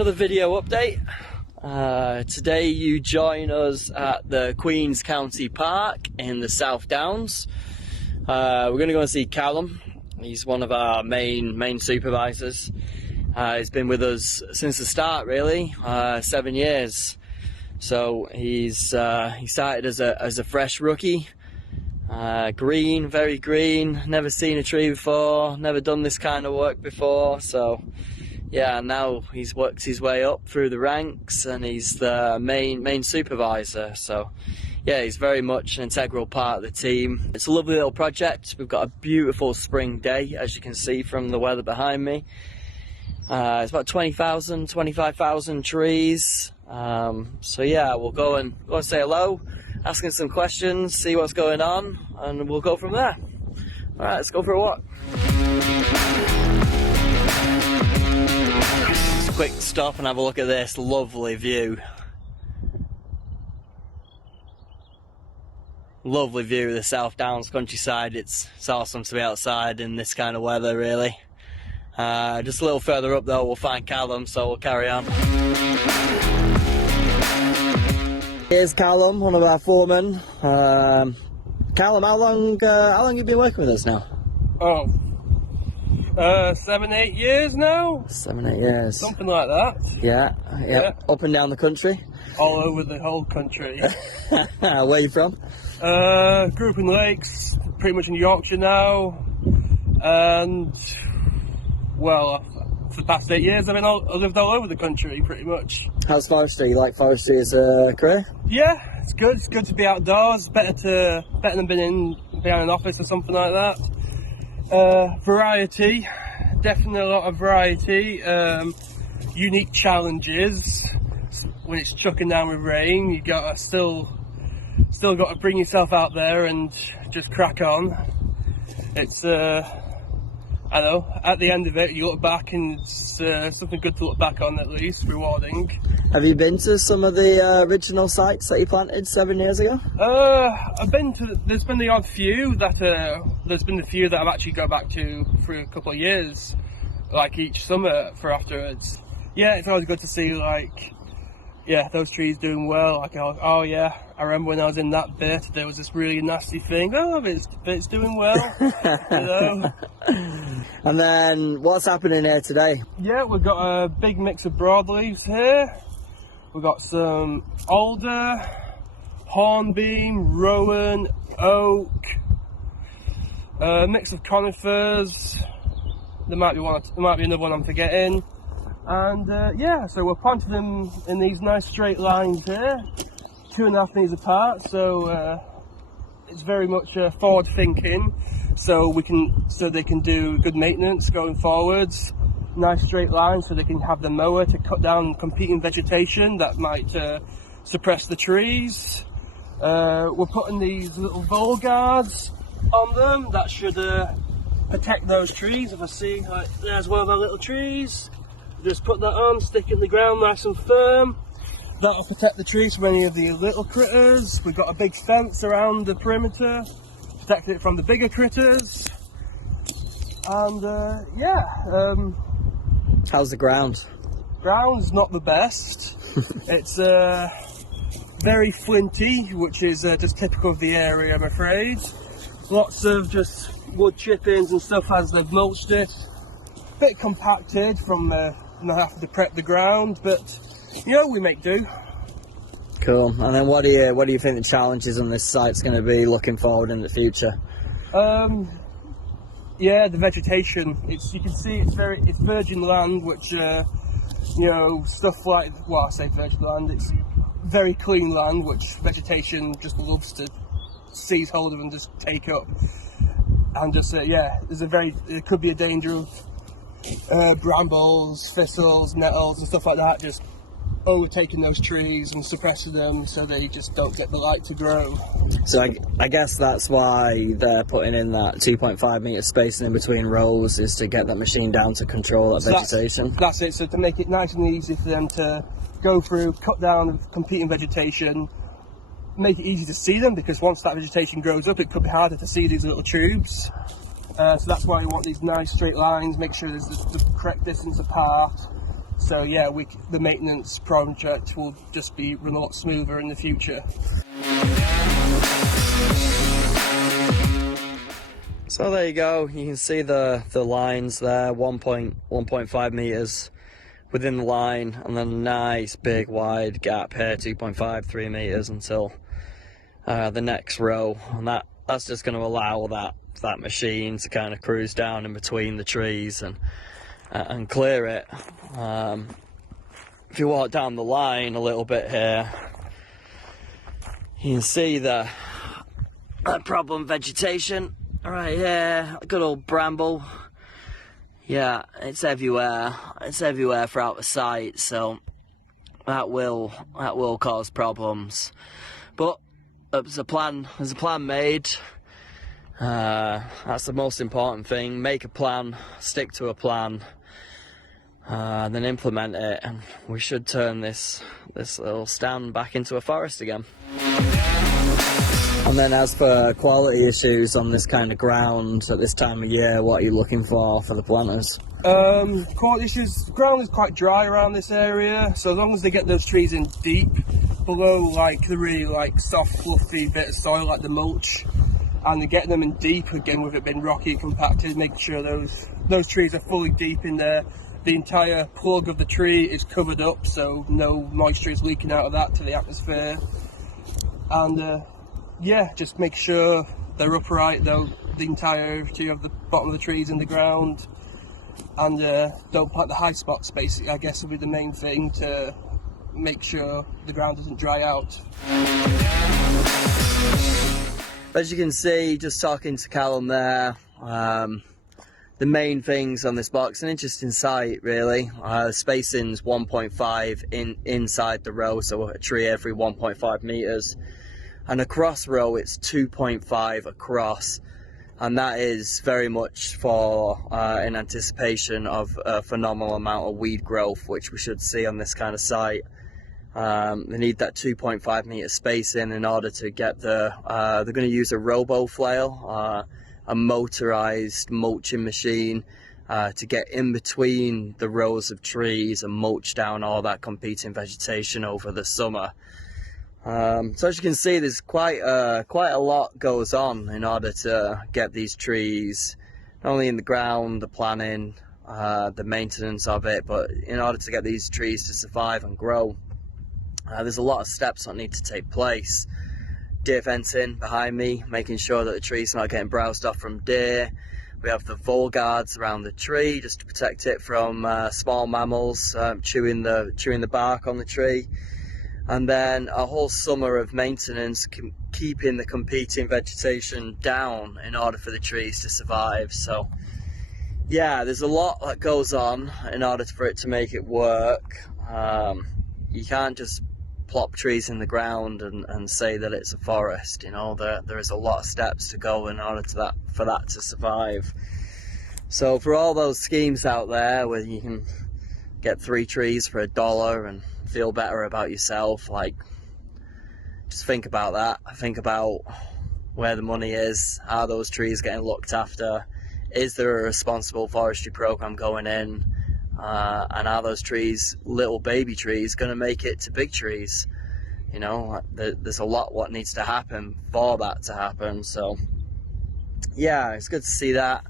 another video update. Today you join us at the Queen's County Park in the South Downs. We're going to go and see Callum. He's one of our main supervisors. He's been with us since the start, really, 7 years. So he started as a fresh rookie. Green, very green, never seen a tree before, never done this kind of work before, so yeah, now he's worked his way up through the ranks and he's the main supervisor. So yeah, he's very much an integral part of the team. It's a lovely little project. We've got a beautiful spring day, as you can see from the weather behind me. It's about 25,000 trees. So yeah, we'll go and say hello, asking some questions, see what's going on, and we'll go from there. Alright, let's go for a walk. Just a quick stop and have a look at this lovely view. Lovely view of the South Downs countryside. It's awesome to be outside in this kind of weather, really. Just a little further up though, we'll find Callum, so we'll carry on. Here's Callum, one of our foremen. Callum, how long have you been working with us now? 7, 8 years now? 7, 8 years. Something like that. Yeah. Up and down the country? All over the whole country. Where are you from? Grew up in Lakes, pretty much in Yorkshire now. And, well, for the past 8 years I've lived all over the country, pretty much. How's forestry? You like forestry as a career? Yeah, it's good. It's good to be outdoors. Better than being behind an office or something like that. Variety, definitely a lot of variety. Unique challenges. When it's chucking down with rain, you gotta still got to bring yourself out there and just crack on. It's I know, at the end of it, you look back and it's something good to look back on, at least, rewarding. Have you been to some of the original sites that you planted 7 years ago? I've been to, there's been the odd few that, there's been the few that I've actually go back to for a couple of years, like each summer for afterwards. Yeah, it's always good to see, like, yeah, those trees doing well. Like, oh yeah, I remember when I was in that bit, there was this really nasty thing. Oh, but it's doing well, you know. And then, what's happening here today? Yeah, we've got a big mix of broadleaves here. We've got some alder, hornbeam, rowan, oak, a mix of conifers. There might be another one I'm forgetting. And yeah, so we're planting them in these nice straight lines here, 2.5 meters apart. So it's very much forward thinking. So they can do good maintenance going forwards. Nice straight lines, so they can have the mower to cut down competing vegetation that might suppress the trees. We're putting these little voleguards on them that should protect those trees. If I see, like, there's one of our little trees. Just put that on, stick it in the ground nice and firm. That'll protect the trees from any of the little critters. We've got a big fence around the perimeter, protecting it from the bigger critters. And yeah. How's the ground? Ground's not the best. It's very flinty, which is just typical of the area, I'm afraid. Lots of just wood chippings and stuff as they've mulched it. Bit compacted from not having to prep the ground, but you know, we make do. Cool. And then what do you think the challenges on this site's going to be looking forward in the future? Yeah, the vegetation. You can see it's virgin land, which you know, stuff like, well, I say virgin land, it's very clean land, which vegetation just loves to seize hold of and just take up. And just yeah, there could be a danger of brambles, thistles, nettles and stuff like that just overtaking those trees and suppressing them so they just don't get the light to grow. So I guess that's why they're putting in that 2.5 metre spacing in between rows, is to get that machine down to control that vegetation. That's it, so to make it nice and easy for them to go through, cut down competing vegetation, make it easy to see them, because once that vegetation grows up it could be harder to see these little tubes. So that's why we want these nice straight lines, make sure there's the correct distance apart, So yeah, the maintenance project will just be run a lot smoother in the future. So there you go, you can see the lines there, 1.5 meters within the line, and then a nice big wide gap here, 2.5-3 meters until the next row, and that's just going to allow that machine to kind of cruise down in between the trees and clear it. If you walk down the line a little bit here, you can see the problem vegetation right here, good old bramble. Yeah, it's everywhere. It's everywhere throughout the site, so that will cause problems. But there's a plan made. That's the most important thing. Make a plan, stick to a plan, then implement it, and we should turn this little stand back into a forest again. And then as for quality issues on this kind of ground at this time of year, what are you looking for the planters? Quality issues, the ground is quite dry around this area, so as long as they get those trees in deep, below like the really like soft fluffy bit of soil like the mulch, and they get them in deep again with it being rocky and compacted, making sure those trees are fully deep in there. The entire plug of the tree is covered up, so no moisture is leaking out of that to the atmosphere. And yeah, just make sure they're upright though, the entirety of the bottom of the trees in the ground, and don't plant the high spots basically, I guess will be the main thing to make sure the ground doesn't dry out. As you can see, just talking to Callum there, the main things on this box, an interesting site really. Spacing's 1.5 inside the row, so a tree every 1.5 meters. And across row it's 2.5 across, and that is very much for in anticipation of a phenomenal amount of weed growth, which we should see on this kind of site. They need that 2.5 meter spacing in order to get they're going to use a robo flail, a motorized mulching machine, to get in between the rows of trees and mulch down all that competing vegetation over the summer. So as you can see, there's quite a lot goes on in order to get these trees, not only in the ground, the planning, the maintenance of it, but in order to get these trees to survive and grow. There's a lot of steps that need to take place. Deer fencing behind me, making sure that the tree's not getting browsed off from deer. We have the voleguards around the tree just to protect it from small mammals chewing the bark on the tree. And then a whole summer of maintenance, keeping the competing vegetation down in order for the trees to survive. So yeah, there's a lot that goes on in order for it to make it work. You can't just plop trees in the ground and say that it's a forest. You know, there is a lot of steps to go in order for that to survive. So for all those schemes out there where you can get 3 trees for $1 and feel better about yourself, like, just think about that. Think about where the money is. Are those trees getting looked after? Is there a responsible forestry program going in? And are those trees, little baby trees, going to make it to big trees? You know, there's a lot what needs to happen for that to happen. So yeah, it's good to see that.